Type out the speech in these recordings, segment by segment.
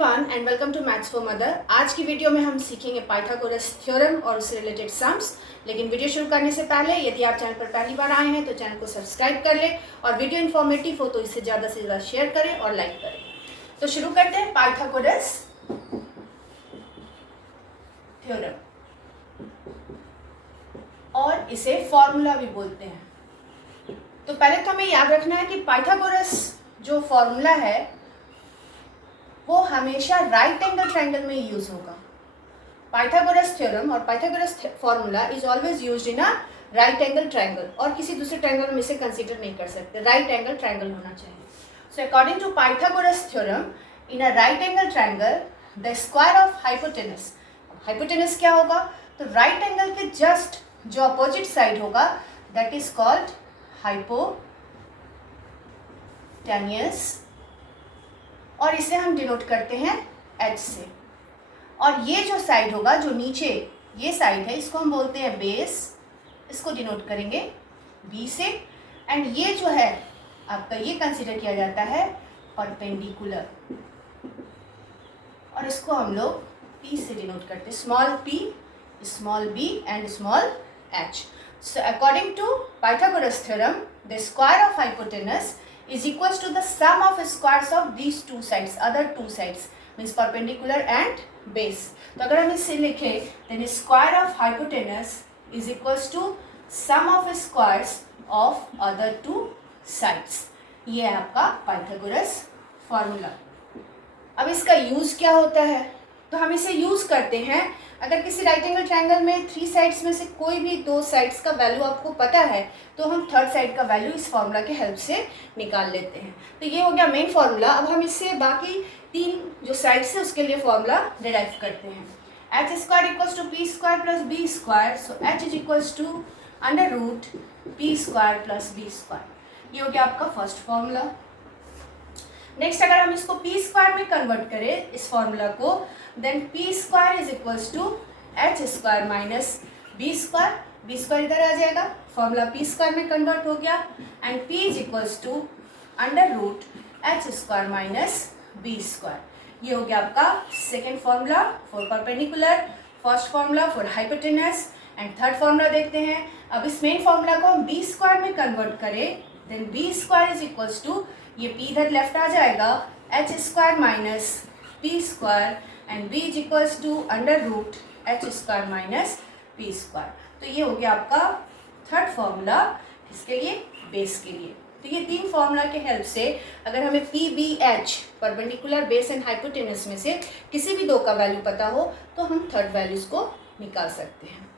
Everyone and welcome to maths for mother. आज की video में हम सीखेंगे पाइथागोरस थ्योरम और उससे रिलेटेड सम्स। लेकिन वीडियो शुरू करने से पहले यदि आप चैनल पर पहली बार आए हैं तो चैनल को सब्सक्राइब कर लें और वीडियो इन्फॉर्मेटिव हो तो इसे ज़्यादा से ज़्यादा शेयर करें और लाइक करें। तो शुरू करते हैं पाइथागोरस थ्योरम, और इसे फॉर्मूला भी बोलते हैं। तो पहले तो हमें याद रखना है कि पाइथागोरस जो फॉर्मूला है वो हमेशा राइट एंगल ट्रायंगल में यूज होगा। पाइथागोरस थ्योरम और Pythagoras formula is always used in a right angle triangle, और किसी दूसरे ट्रायंगल में इसे कंसीडर नहीं कर सकते, राइट एंगल ट्रायंगल होना चाहिए। So according to Pythagoras theorem, in a right angle triangle the square of hypotenuse, hypotenuse क्या होगा, तो राइट एंगल के जस्ट जो अपोजिट साइड होगा दैट इज कॉल्ड हाइपोटेनियस, और इसे हम डिनोट करते हैं एच से। और ये जो साइड होगा, जो नीचे ये साइड है, इसको हम बोलते हैं बेस, इसको डिनोट करेंगे बी से। एंड ये जो है आपका, ये कंसीडर किया जाता है परपेंडिकुलर, और इसको हम लोग पी से डिनोट करते हैं, small p, small b and small h. So according to Pythagoras theorem, the square of hypotenuse is equals to the sum of squares of these two sides, other two sides means perpendicular and base. तो अगर हम इसे लिखें then square of hypotenuse is equals to sum of squares of other two sides. ये है आपका Pythagoras formula. अब इसका यूज क्या होता है, तो हम इसे यूज करते हैं अगर किसी राइट एंगल ट्रायंगल में थ्री साइड्स में से कोई भी दो साइड्स का वैल्यू आपको पता है तो हम थर्ड साइड का वैल्यू इस फॉर्मूला के हेल्प से निकाल लेते हैं। तो ये हो गया मेन फॉर्मूला। अब हम इससे बाकी तीन जो साइड्स है उसके लिए फॉर्मूला डिराइव करते हैं। H square equals to p square plus B square, so h is equals to under root P square plus B square. ये हो गया आपका फर्स्ट फॉर्मूला। नेक्स्ट अगर हम इसको पी स्क्वायर में कन्वर्ट करें इस फॉर्मूला को, then p square is equals to h square minus b square, b square इधर आ जाएगा, फॉर्मूला पी स्क्वायर में कन्वर्ट हो गया, and p is equals to under root h square minus b square. ये हो गया आपका second formula for perpendicular, first formula for hypotenuse, and third formula देखते हैं। अब इस मेन फॉर्मूला को हम बी स्क्वायर में कन्वर्ट करें, then b square is equals to, ये p इधर लेफ्ट आ जाएगा, h square minus p square, and b is equals to under root h square minus p square. तो ये हो गया आपका थर्ड फॉर्मूला इसके लिए, बेस के लिए। तो ये तीन फॉर्मूला के हेल्प से अगर हमें p b h perpendicular, base and hypotenuse में से किसी भी दो का वैल्यू पता हो तो हम थर्ड वैल्यूज को निकाल सकते हैं।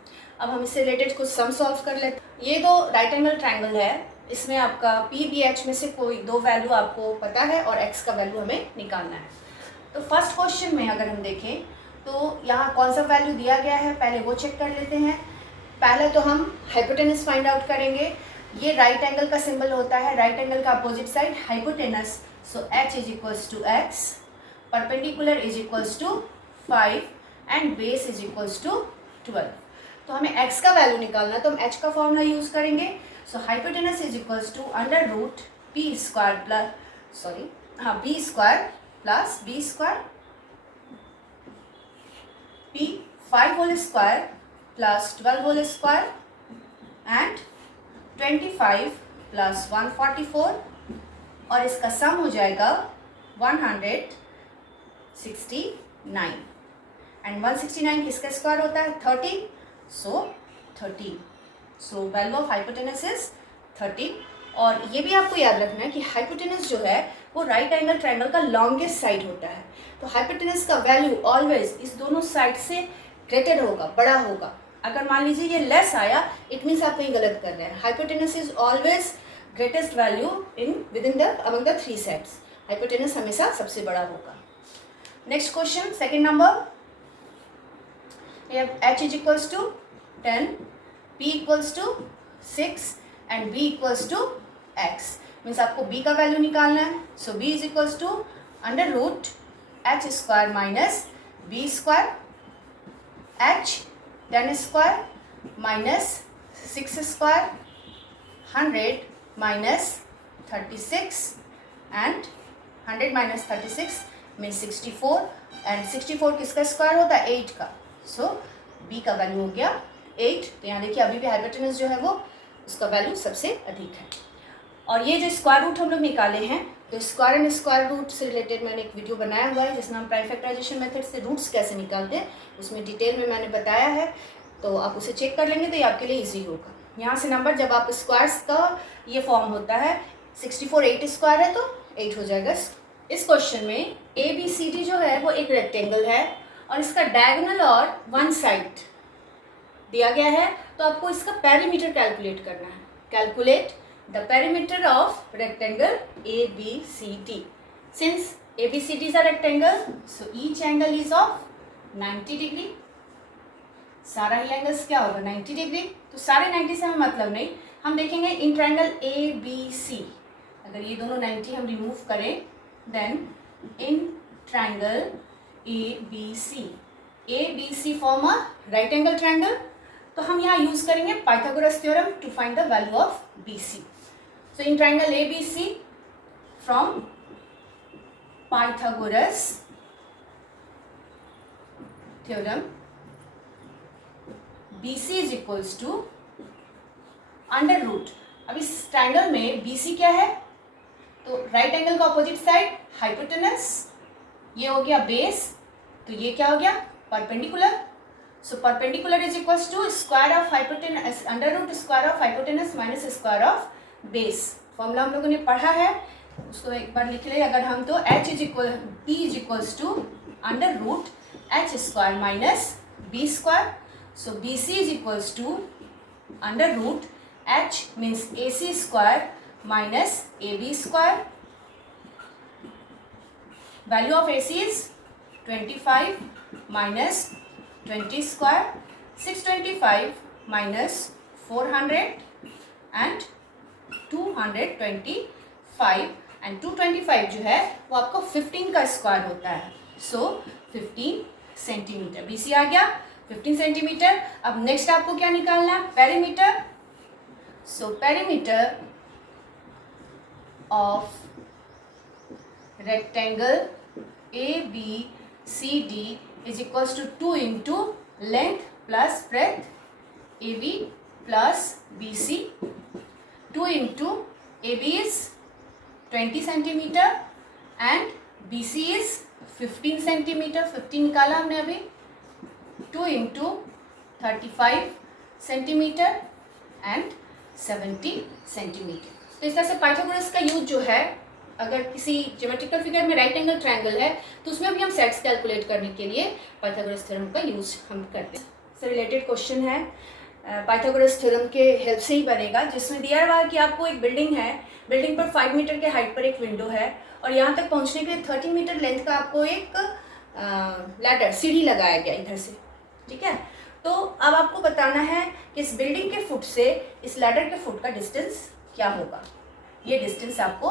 अब हम इससे रिलेटेड कुछ सम सॉल्व कर लेते हैं। ये दो राइट एंगल ट्रायंगल है, इसमें आपका पी बी एच में से कोई दो वैल्यू आपको पता है और एक्स का वैल्यू हमें निकालना है। तो फर्स्ट क्वेश्चन में अगर हम देखें तो यहाँ कौन सा वैल्यू दिया गया है पहले वो चेक कर लेते हैं। पहले तो हम हाइपोटेनस फाइंड आउट करेंगे। ये राइट एंगल का सिंबल होता है, राइट एंगल का opposite side hypotenuse, so h is equals to x, perpendicular is equals to 5 and base is equals to 12। तो हमें एक्स का वैल्यू निकालना है तो हम एच का फॉर्मूला यूज करेंगे। So hypotenuse is equals to under root P square plus B square plus B square, P 5 whole square plus 12 whole square and 25 plus 144, और इसका सम हो जाएगा 169, एंड 169 किसका स्क्वायर होता है 13, सो 13। So value of hypotenuse is 13। और ये भी आपको याद रखना है कि हाइपोटेनस जो है वो राइट एंगल ट्रायंगल का लॉन्गेस्ट साइड होता है। तो हाइपोटेनस का वैल्यू ऑलवेज इस दोनों साइड से ग्रेटर होगा, बड़ा होगा। अगर मान लीजिए ये लेस आया, इट मीन्स आप कहीं गलत कर रहे हैं। Hypotenuse is always greatest value within the among the three sides, hypotenuse हमेशा सबसे बड़ा होगा। Next question, second number, h is equals to 10, p equals to 6 and b equals to x, means आपको b का value निकालना है। So b is equals to under root h square minus b square, h 10 square minus 6 square, 100 minus 36 and 100 minus 36 mean 64 and 64 किसका square होता है 8 का. सो B का value हो गया 8. तो यहाँ देखिए अभी भी हाइपोटेनस जो है वो उसका वैल्यू सबसे अधिक है. और ये जो स्क्वायर रूट हम लोग निकाले हैं तो स्क्वायर एंड स्क्वायर रूट से रिलेटेड मैंने एक वीडियो बनाया हुआ है जिसमें हम प्राइम फैक्टराइजेशन मेथड से रूट्स कैसे निकालते हैं उसमें डिटेल में मैंने बताया है. तो आप उसे चेक कर लेंगे तो ये आपके लिए ईजी होगा. यहाँ से नंबर जब आप स्क्वायर्स का ये फॉर्म होता है 64 8 स्क्वायर है तो 8 हो जाएगा. इस क्वेश्चन में ABCD जो है वो एक रेक्टेंगल है और इसका डायगोनल और वन साइड दिया गया है. तो आपको इसका पेरीमीटर कैलकुलेट करना है. Calculate the perimeter of rectangle ABCD. Since ABCD is a rectangle so each angle is of 90 degree. सारा ही एंगल्स क्या होगा 90 डिग्री. तो सारे 90 से हमें मतलब नहीं. हम देखेंगे इन ट्रायंगल ABC अगर ये दोनों 90 हम रिमूव करें then in triangle ABC form a right angle triangle. तो हम यहाँ यूज करेंगे Pythagoras theorem to find the value of BC. So in triangle ABC from Pythagoras theorem BC is equals to under root. अब इस triangle में BC क्या है तो राइट एंगल का अपोजिट साइड हाइपोटेनस. ये हो गया बेस तो ये क्या हो गया perpendicular. So perpendicular is equals to square of hypotenuse under root square of hypotenuse minus square of base. Formula हम लोगों ने पढ़ा है उसको एक बार लिख ले. अगर हम तो P is equals to under root H square minus B square. So BC is equals to under root H means AC square minus AB square. Value of AC is 25 minus 20 square. 625 minus 400 and 225 and 225 जो है वो आपको 15 का square होता है. So 15 centimetre BC आ गया 15 centimetre. अब next आपको क्या निकालना है perimeter. So perimeter of rectangle ABCD is equals to 2 into length plus breadth AB plus BC. 2 into AB is 20 centimetre and BC is 15 centimetre. 15 निकाला हमने अभी. 2 इंटू 35 सेंटीमीटर एंड 70 सेंटीमीटर. तो इस तरह से पाइथागोरस का यूज जो है अगर किसी ज्योमेट्रिकल फिगर में राइट एंगल ट्रायंगल है तो उसमें भी हम सेट्स कैलकुलेट करने के लिए पाइथागोरस थ्योरम का यूज हम करते हैं. इससे रिलेटेड क्वेश्चन है पाइथागोरस थ्योरम के हेल्प से ही बनेगा जिसमें दिया हुआ है कि आपको एक बिल्डिंग है. बिल्डिंग पर 5 मीटर के हाइट पर एक विंडो है और यहाँ तक पहुँचने के लिए 30 मीटर लेंथ का आपको एक लैडर सीढ़ी लगाया गया इधर से. ठीक है. तो अब आपको बताना है कि इस बिल्डिंग के फुट से इस लैडर के फुट का डिस्टेंस क्या होगा. ये डिस्टेंस आपको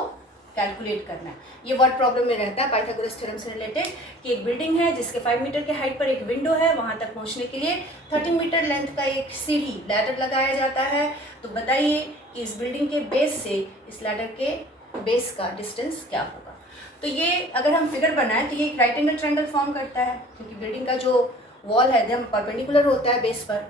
कैलकुलेट करना है. ये वर्ड प्रॉब्लम में रहता है पाइथागोरस थ्योरम से रिलेटेड कि एक बिल्डिंग है जिसके 5 मीटर के हाइट पर एक विंडो है. वहाँ तक पहुँचने के लिए 30 मीटर लेंथ का एक सीढ़ी लैडर लगाया जाता है. तो बताइए कि इस बिल्डिंग के बेस से इस लैडर के बेस का डिस्टेंस क्या होगा. तो ये अगर हम फिगर बनाएं तो ये एक राइट एंगल ट्रायंगल फॉर्म करता है क्योंकि बिल्डिंग का जो वॉल है एकदम परपेंडिकुलर होता है बेस पर.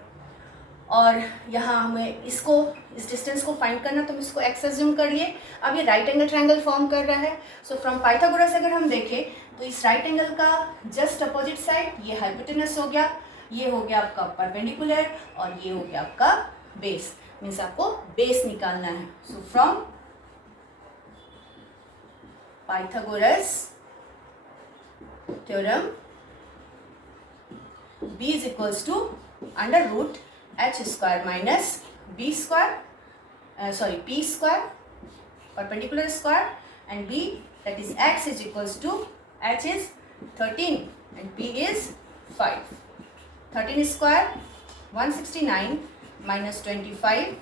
और यहाँ हमें इसको इस डिस्टेंस को फाइंड करना तो हम इसको एक्स अज्यूम कर लिए. अब ये राइट एंगल ट्रायंगल फॉर्म कर रहा है. सो फ्रॉम पाइथागोरस अगर हम देखें तो इस राइट एंगल का जस्ट अपोजिट साइड ये हाइपोटेनस हो गया. ये हो गया आपका परपेंडिकुलर और ये हो गया आपका बेस. मीन्स आपको बेस निकालना है. So from Pythagoras theorem B is equals to under root H square minus B square P square perpendicular square and B that is X is equals to H is 13 and P is 5. 13 square 169 minus 25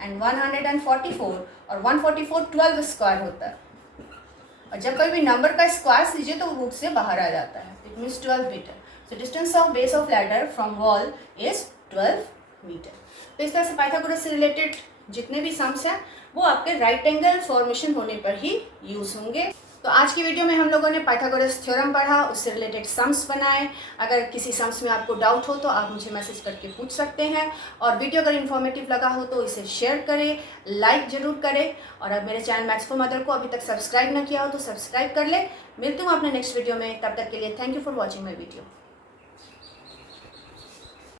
and 144 और 144 12 square होता है. और जब कोई भी number का square लीजिए तो रूट से बाहर आ जाता है. It means 12 metre. So distance of base of ladder from wall is 12 meter. तो इस तरह से पाइथागोरस से रिलेटेड जितने भी सम्स हैं वो आपके राइट एंगल फॉर्मेशन होने पर ही यूज होंगे. तो आज की वीडियो में हम लोगों ने पाइथागोरस थ्योरम पढ़ा, उससे रिलेटेड सम्स बनाए। अगर किसी सम्स में आपको डाउट हो तो आप मुझे मैसेज करके पूछ सकते हैं। और वीडियो अगर इन्फॉर्मेटिव लगा हो तो इसे शेयर करें, लाइक ज़रूर करें। और अब मेरे चैनल मैथ्स फॉर मदर को अभी तक सब्सक्राइब ना किया हो तो सब्सक्राइब कर ले। मिलती हूँ अपने नेक्स्ट वीडियो में, तब तक के लिए thank you for watching my video.